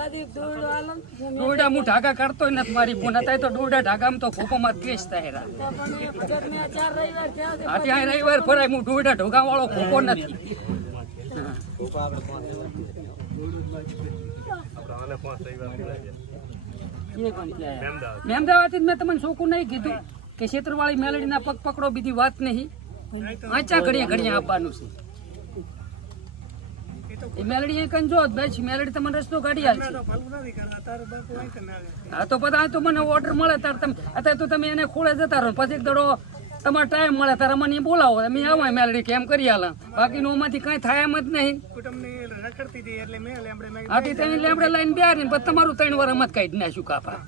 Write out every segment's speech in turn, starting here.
ડોડા હું ઢાકા કરતો નથી મારી ફોન હતા તો ડોડા ઢાકામાં તો ખોપોમાં કેસ થાય હા ત્યાં રવિવાર ફરાય હું ડોડા ઢોકા વાળો ખોપો નથી મહેમદાવાદથી મેં તમને ચોખ્ખું નહીં કીધું કે ક્ષેત્રવાળી મેલડીના પગ પકડો બીજી વાત નહીં આચા ઘડીએ ઘડીએ આપવાનું છે એ મેલડી કઈ જો બેસ મેલડી તમને રસ્તો કાઢી આલશે હા તો પછી તો મને ઓર્ડર મળે તાર તમે અત્યારે તો તમે એને ખોળે જતા રહો પછી એક દડો તમારો ટાઈમ મળે તારે મને બોલાવો અમે આવા મેલડી કેમ કરી આલા બાકીનું એમાંથી કઈ થાય એમ જ નહીં આથી તમે લેમડે લઈને બે ને પછી તમારું 3 વાર મત કાઢી નાખ્યું કાપા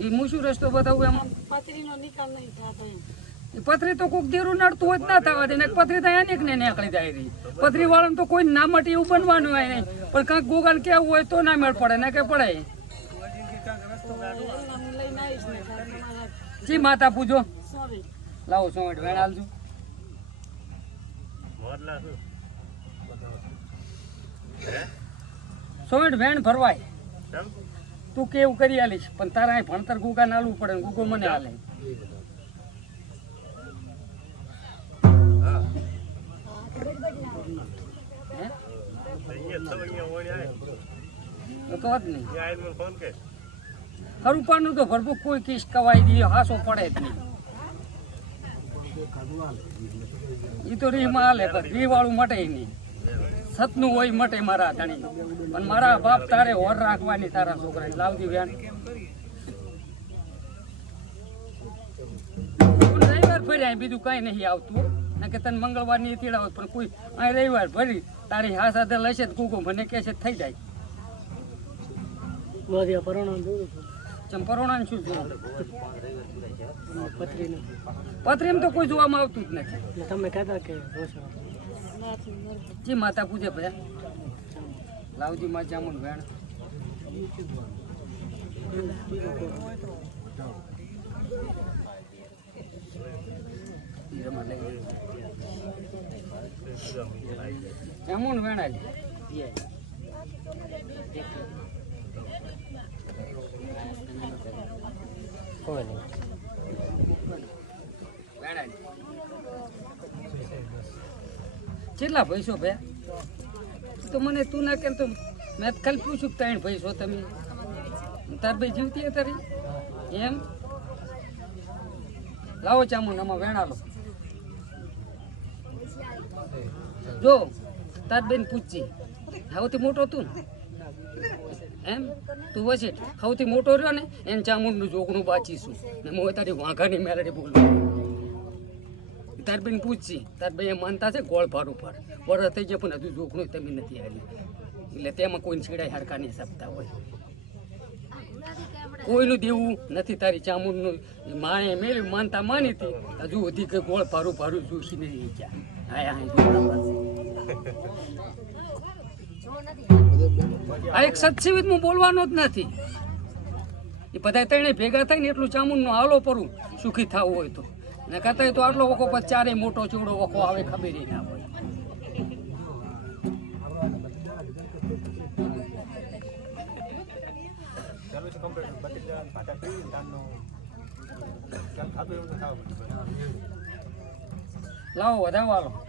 હું શું રસ્તો બતાવું એમાં પથરી તો કોઈક દેરું નડતું હોય ના થવા દે પથરી તો એને ને નીકળી જાય રહી પથરી વાળાને તો કોઈ ના માટે એવું બનવાનું હોય નહીં પણ કાંઈક ગોગાને કેવું હોય તો ના મેળ પડે ને કે પડે જી માતા પૂજો લાવો સોમેટ વેણ હાલજો સોમેટ વેણ ભરવાય તું કેવું કરી આલીશ પણ તારા અહીં ભણતર ગુગાને આલવું પડે ને ગુગો મને હાલે તો જ નહીં ખરું પાનું તો ભરપૂર કોઈ કિસ કવાઈ દે હાસો પડે જ નહીં એ તો રીમાં હાલે પણ રી વાળું મટે નહીં સતનું હોય મટે મારા ધણી પણ મારા બાપ તારે હોર રાખવાની તારા છોકરાને લાવતી વ્યાન રવિવાર ફર્યા બીજું કઈ નહીં આવતું ના કે તને મંગળવાર ની તેડાવ પણ કોઈ અહીં રવિવાર ભરી તારી હા સાથે લેશે કુકો મને કે છે થઈ જાય ચંપરોણા શું પથરીમાં તો કોઈ જોવામાં આવતું જ નથી તમે કહેતા કે જી માતા પૂજે ભયા લાવજી માં જામુન વેણ જામુન વેણાલી કેટલા પૈસો ભયા તો મને તું ના કેમ તો મેં ખાલી પૂછ્યું 3 પૈસો તમે તાર ભાઈ જીવતી તારી એમ લાવો ચામુન આમાં વેણાલો જો તાર બેન પૂછજી સૌથી મોટો તું એમ તું વસે સૌથી મોટો રહ્યો ને એને ચામુંડનું જોગણું બાચીશું ને હું તારી વાંઘાની મેલડી બોલું તાર બેન પૂછજી તાર ભાઈ એમ માનતા છે ગોળ ભાડું પર વરસ થઈ જાય પણ હજુ જોગણું તમે નથી આવી એટલે તેમાં કોઈને છીડાય હરકા નહીં શકતા હોય કોઈનું દેવું નથી તારી ચામુંડનું માએ મેળવી માનતા માની હતી હજુ સુધી કે ગોળ ભારું જોશી નહીં ગયા આ એક સત્સીવિત હું બોલવાનો જ નથી એ બધા ત્રણે ભેગા થાય ને એટલું ચામુંડનો હાલો પરું સુખી થવું હોય તો ને કહેતા તો આટલો વખો પછી ચારે મોટો ચૂડો વખો આવે ખબર ના હોય લાવો વધાવો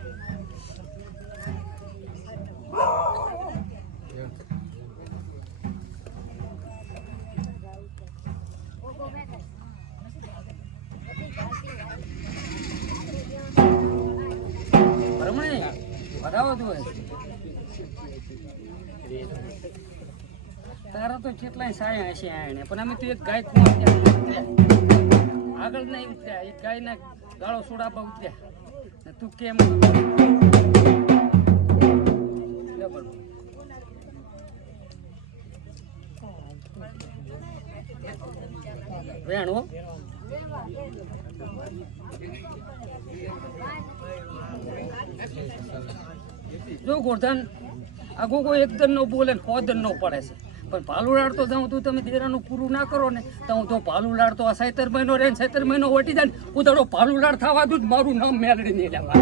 તારા તો કેટલાય સાયા હશે આને પણ અમે તો એક ગાય આગળ નહીં ઉતર્યા એક ગાયના ગાળો સોડાપા ઉતર્યા તું કેમ વેણો જો ગોરધન આ ગોગો એકદમ નો બોલે ને હોદન નો પડે છે પણ ભાલુલાડ તો જાઉં તું તમે દેરાનું પૂરું ના કરો ને તો હું તો ભાલુલાડ તો આ 76 મહિનો રહે 76 મહિનો વટી જાય ને હું તો ભાલુલાડ થવા દઉં જ મારું નામ મેલડી નહીં લેવા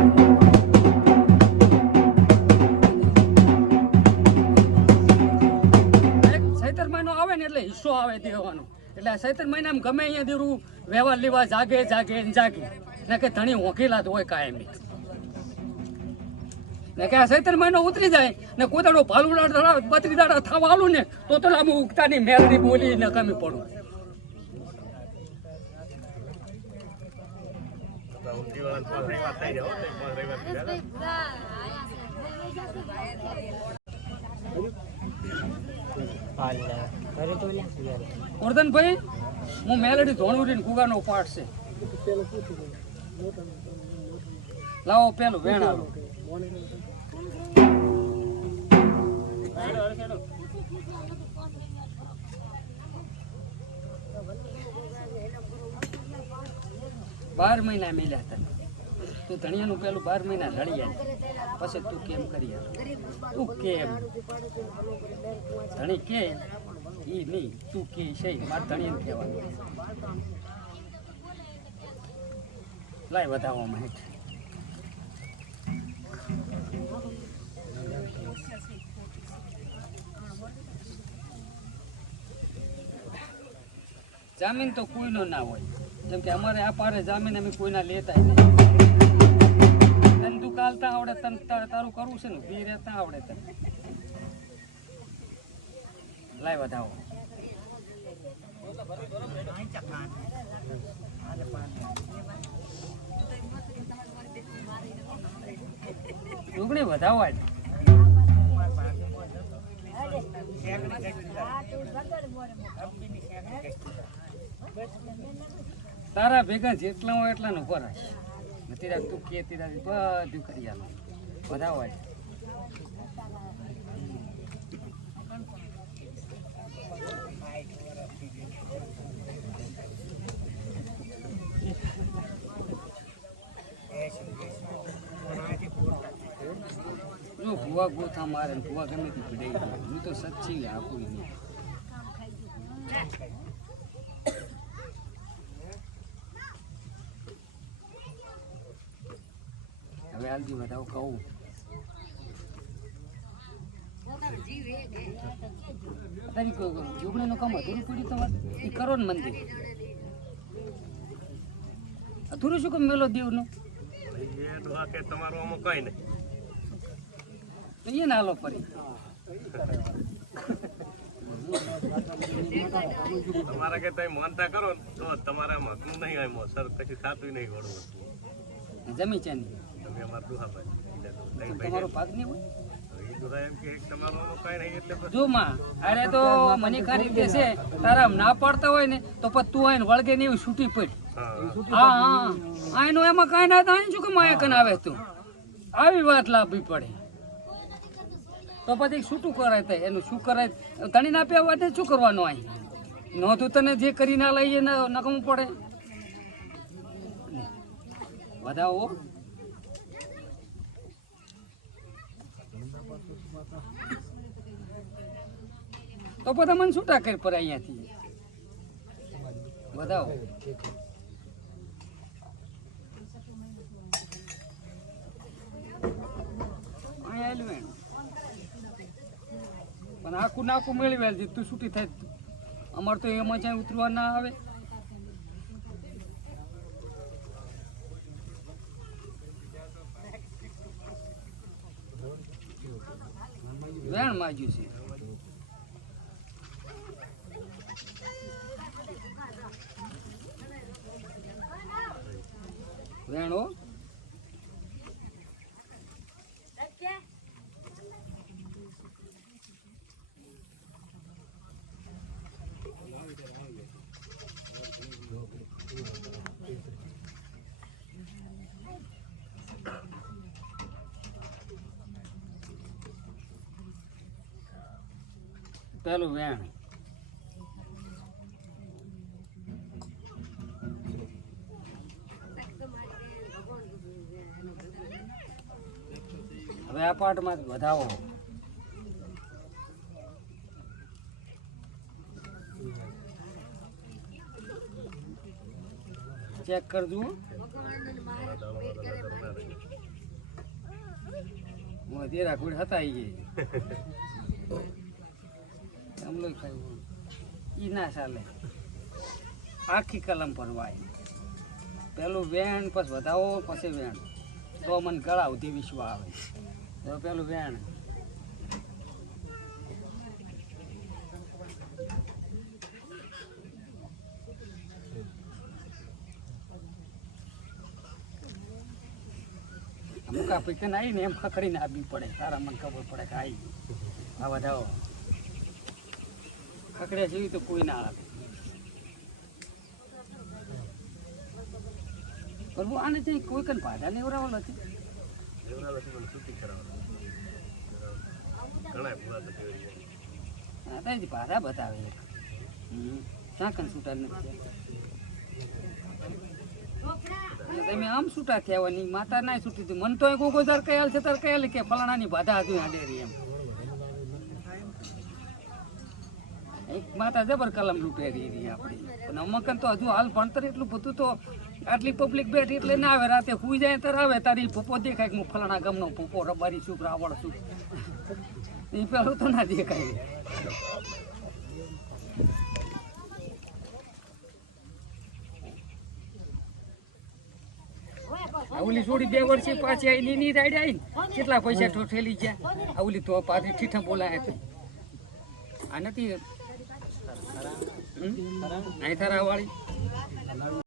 76 મહિનો આવે ને એટલે હિસ્સો આવે દેવાનો એટલે આ 76 મહિનામાં ગમે અહીંયા દેરું વ્યવહાર લેવા જાગે ને કે ધણી હોંકેલા જ હોય કાયમી ને કે આ 76 મહિનો ઉતરી જાય ને કોઈ દાડો ભાલુલાડ 32 દાડા થવા આલું ને તો આમ ઉગતાની મેલડી બોલી ને કમી પડું વર્ધનભાઈ હું મેલડી ધોણુરી કુગાનો પાઠ છે લાવો પેલું વેણાલો બાર મહિના મિલ્યા હતા તું ધણિયાનું પેલું 12 મહિના રળી આવી પછી તું કેમ કરી તું કેમ ધણી કે ઈ નહીં તું કે છે મારે ધણીને કહેવાનું લાય વધાવવામાં હેઠ જામીન તો કોઈનો ના હોય જેમ કે અમારે આ પારે જામીન અમે કોઈના લેતા નહીં તને દુકાલતા આવડે તને તારું કરવું છે ને બી રહેતા આવડે તને લાય વધાવો ડુંગળી વધાવો તારા ભેગા જેટલા હોય એટલા નું કરાય નથી રાખતું કે તીરાથી બધું કરી આલો વધાવો જો ભુવા ગોથા મારે ભુવા ગમે તે પીડાઈ જાય હું તો સચ્ચી આપું નહીં હવે હાલજી વધાવો કહું જોગણીનો કામ અધૂરું પીડ્યું તમારે એ કરો ને મંદિર અધૂરું શું કામ મેલો દેવનું તમારું આમાં કઈ નહીં એ ના હાલો ફરી તમારા કે તમે માનતા કરો ને તો તમારા મતનું નહીં હોય સર કશું થતું નહીં ઘણું જમી છે નહીં તમે અમારું દુહાભાઈ તમારો ભાગ નહીં હોય એટલે જો માં અરે તો મને ખાલી દે છે તારા ના પાડતા હોય ને તો પછી તું આઈને વળગે ને એવી છૂટી પડ હા હા આઈનો એમાં કાંઈ ના થાય શું કે માયા કન આવે તું આવી વાત લાવવી પડે તો પછી છૂટું કરાય થાય એનું શું કરાય તણી ના આપ્યા વાત શું કરવાનું અહીં નહોતું તને જે કરી ના લઈએ ને નકમવું પડે વધાવો તો બધા મને છૂટા કરી પડે અહીંયાથી વધાવો અહીંયા પણ આખું નાખું મેળવેલ છે તું છૂટી થાય અમારે તો એમાં જ્યાં ઉતરવા ના આવે વેણ માજ્યું છે વેણો પેલું વેણ હવે આ પાઠમાં વધાવો ચેક કરજો તેરા કુડ હતા અમલો ખાયું ઈ ના ચાલે આખી કલમ ભરવાય પેલું વેણ પછી વધાવો પછી વેણ તો મને ગળા સુધી વિશ્વ આવે તો પેલું વેણ અમુક આ પૈકન આવી ને એમ ખખડીને આપવી પડે તારા મને ખબર પડે કે આવી આ વધાવો ખખડ્યા જેવી તો કોઈ ના આવે પ્રભુ આને ત્યાં કોઈ કન ભાડા ને એવરાવો નથી ભાડા બતાવે ક્યાં કન છૂટા નથી તમે આમ છૂટા થયા હોય ની માતા ના છૂટી હતી મને તો કોઈ તાર કયાલ છે તાર કયાલ કે ફલાણાની બાધા હતું હાડેરી એમ એક માતા જબર કલમ લૂંટેરી રહી આપણી પણ અમકન તો હજુ હાલ ભણતર એટલું બધું તો આટલી પબ્લિક બેઠી એટલે ના આવે રાતે સુઈ જાય ત્યારે આવે તારી પપ્પો દેખાય કે હું ફલાણા ગામનો પપ્પો રબારી છું રાવણ છું એ પેલું તો ના દેખાય આવલી છોડી 2 વર્ષે પાછી આવી ની રાઈડ આવી કેટલા પૈસા ઠોઠેલી ગયા આવલી તો પાછી ઠીઠા બોલાય હતી આ નથી અહીં થરા વાળી